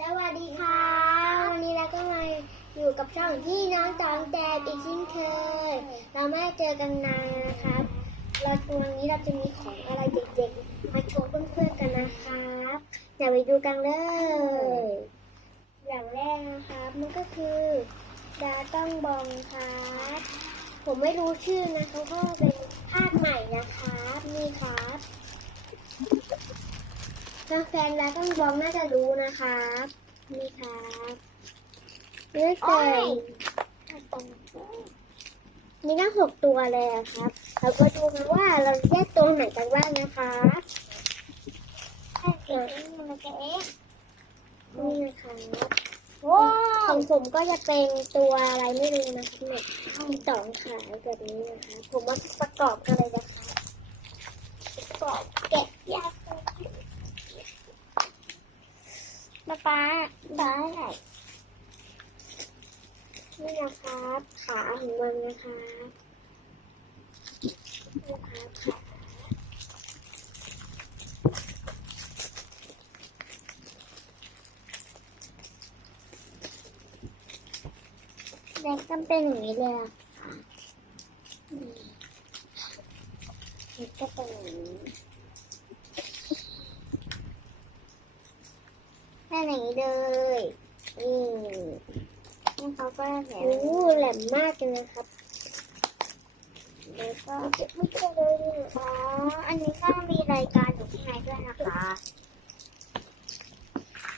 สวัสดีค่ะ วันนี้เราก็มาอยู่กับช่องที่น้องตองแจมอีกเช่นเคย เราไม่เจอกันนานนะครับ เราวันนี้เราจะมีของอะไรเด็กๆ มาโชว์เพื่อนๆกันนะครับเดี๋ยวไปดูกันเลย อย่างแรกนะครับมันก็คือดาต้องบองครับผมไม่รู้ชื่อนะเขาก็เป็นภาคใหม่นะครับนี่ครับ แฟนๆดาต้องบองน่าจะรู้นะครับนี่ครับนี่เป็นนี่ก็หกตัวเลยอะครับ เราก็ดูกันว่าเราแยกตัวไหนกันบ้างนะคะแค่เกิดมันจะเอ๊ะนี่นะคะของผมก็จะเป็นตัวอะไรไม่รู้นะคะมีสองขาแบบนี้นะคะ ผมมาประกอบกันเลยนะคะประกอบแกะยากเลย ป๊าป๊าได้นี่นะครับ ขาของมันนะครับนี่ครับขาเด็กก็เป็นอย่างนี้เลยอะนี่เด็กก็เป็นอย่างนี้ แค่อย่างนี้เลยนี่นี่เขาก็แหลมโอ้แหลมมากเลยนะครับแล้วก็เจ็บไม่เจอเลยเนี่ยอ๋ออันนี้ก็มีรายการอยู่ข้างในด้วยนะคะ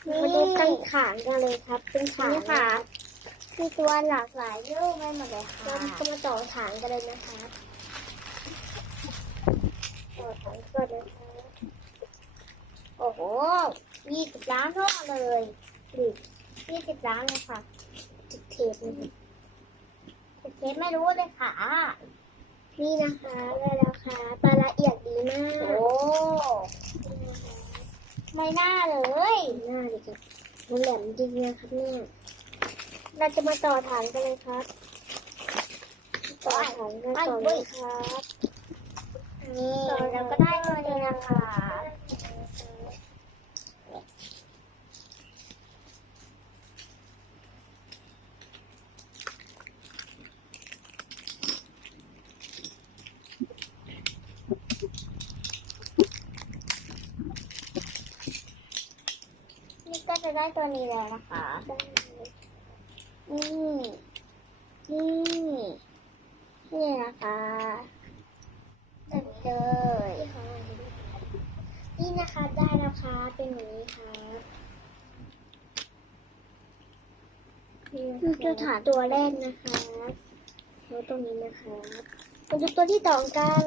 มาดูกันขางกันเลยครับ เป็นขางนี่ค่ะ คือตัวหลากหลายรูปไม่หมดเลยค่ะเราก็มาต่อถางกันเลยนะครับต่อถางก่อนนะครับโอ้โห ยี่สิบล้านทั่วเลยนี่ยี่สิบล้านเลยค่ะติดเทปนะครับแต่เทปไม่รู้เลยค่ะ นี่นะคะได้แล้วค่ะปลาละเอียดดีมาก โอ้ ไม่น่าเลยหน้าดิครับมันแหลมจริงนะครับเนี่ยเราจะมาต่อถางกันเลยครับ ต่อถางกันต่อเลยครับ นี่เราก็ได้ตัวนี้นะคะ นี่ก็ จะได้ตัวนี้เลยนะคะ นี่ นี่ นี่นะคะแบบนี้เลย นี่นะคะได้แล้วครับเป็นอย่างนี้ครับนี่นะนี่คือคะฐานตัวแรกนะคะแล้วตรงนี้นะคะมาดูตัวที่สองกัน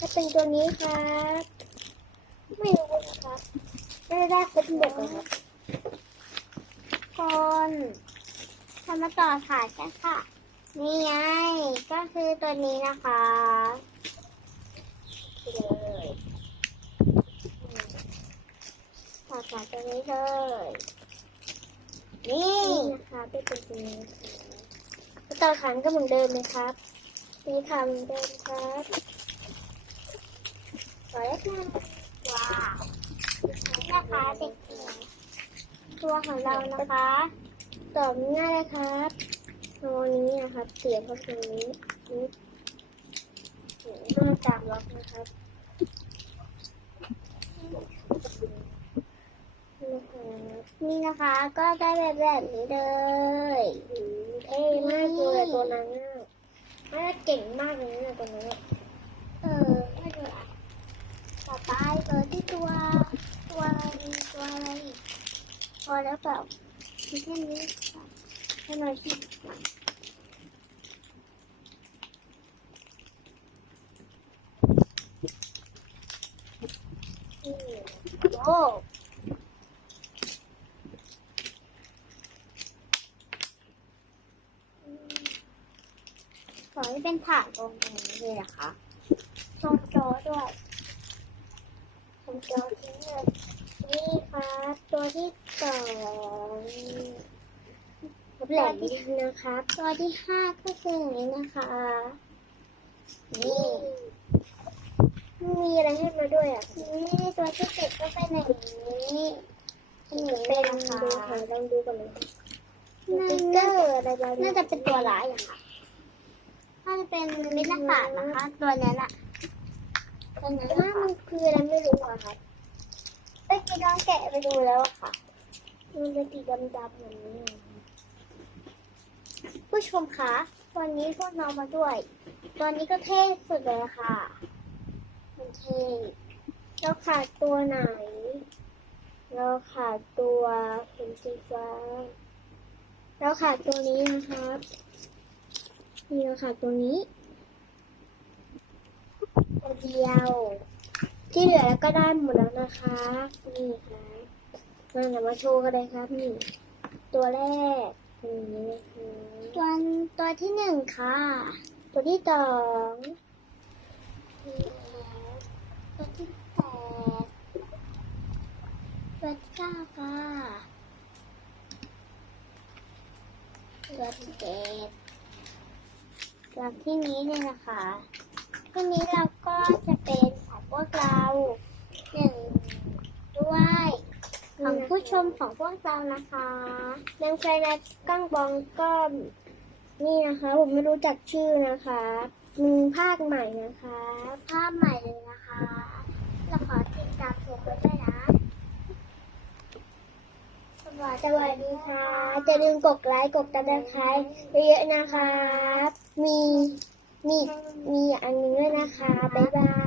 จะเป็นตัวนี้ครับ ไม่รู้นะครับได้ได้ครบหมดเลย คนทำมาต่อฐานกันค่ะ นี่ไง ก็คือตัวนี้นะคะเลยต่อฐานตัวนี้เลย นี่นะคะเป็นตัวนี้ค่ะต่อขันก็เหมือนเดิมเลยครับมีคำเดิมครับต่อแล้วกันว้าวนะคะเด็ก ตัวของเรานะคะต่อง่ายเลยครับตัวนี้นะครับเสียบเข้าตรงนี้นี่ต้องจับล็อกนะครับนี่นะคะก็ได้แบบแบบนี้เลยเอืมเท่มากเลยตัวนั้นน่ะน่าเก่งมากเลยนะตัวนั้นอะ เออไม่ดูอะต่อไปเปิดที่ตัว ตัวอะไรดีตัวอะไรอีกพ อแล้วเปล่ามีแค่นี้ค่ะให้หน่อยสิอืมโอ้ขอให้เป็นถาดตรงนี้เลยนะคะตรงโจอด้วยผมจะเอทิ้งเลยนี่ ที่สองแหลมดีนะครับตัวที่ห้าก็คืออย่างนี้นะคะ นี่มีอะไรให้มาด้วยอะนี่ตัวที่เจ็ดก็เป็นอย่างนี้เหมือนเป็นดูค่ะลองดูก่อนเลยสติ๊กเกอร์อะไรแบบนี้น่าจะเป็นตัวร้ายอะค่ะน่าจะเป็นมิตรศาสตร์นะคะ ตัวนี้แหละตัวนี้ว่ามันคืออะไรไม่รู้อะครับเมื่อกี้น้องแกะไปดูแล้วอะค่ะมันจะสีดำๆแบบนี้ ผู้ชมคะตัวนี้พวกน้องมาด้วยตัวนี้ก็เท่สุดเลยค่ะมันเท่เราขาดตัวไหน เราขาดตัวเข็มสีฟ้าเราขาดตัวนี้นะครับนี่เราขาดตัวนี้ตัวเดียว ที่เหลือแล้วก็ได้หมดแล้วนะคะ นี่ค่ะมาเดี๋ยวมาโชว์กันเลยครับนี่ ตัวแรกนี่นะคะตัวตัวที่หนึ่งค่ะ ตัวที่สองนี่ค่ะตัวที่แปดตัวที่เก้าค่ะตัวที่เจ็ดตัวที่นี้เนี่ยนะคะที่นี้เราก็จะเป็นของ พวกเราหนึ่งด้วยของผู้ชมของพวกเรานะคะนางชายนัดกั้งบองก็นี่นะคะ ผมไม่รู้จักชื่อนะคะมีภาคใหม่นะคะ ภาพใหม่เลยนะคะเราขอติดตามชมกันด้วยนะสวัสสวัสดีค่ะจะลืมกดไลค์กดติดตามเยอะๆนะคะ มีมีมีอันนี้ด้วยนะคะ บ๊ายบาย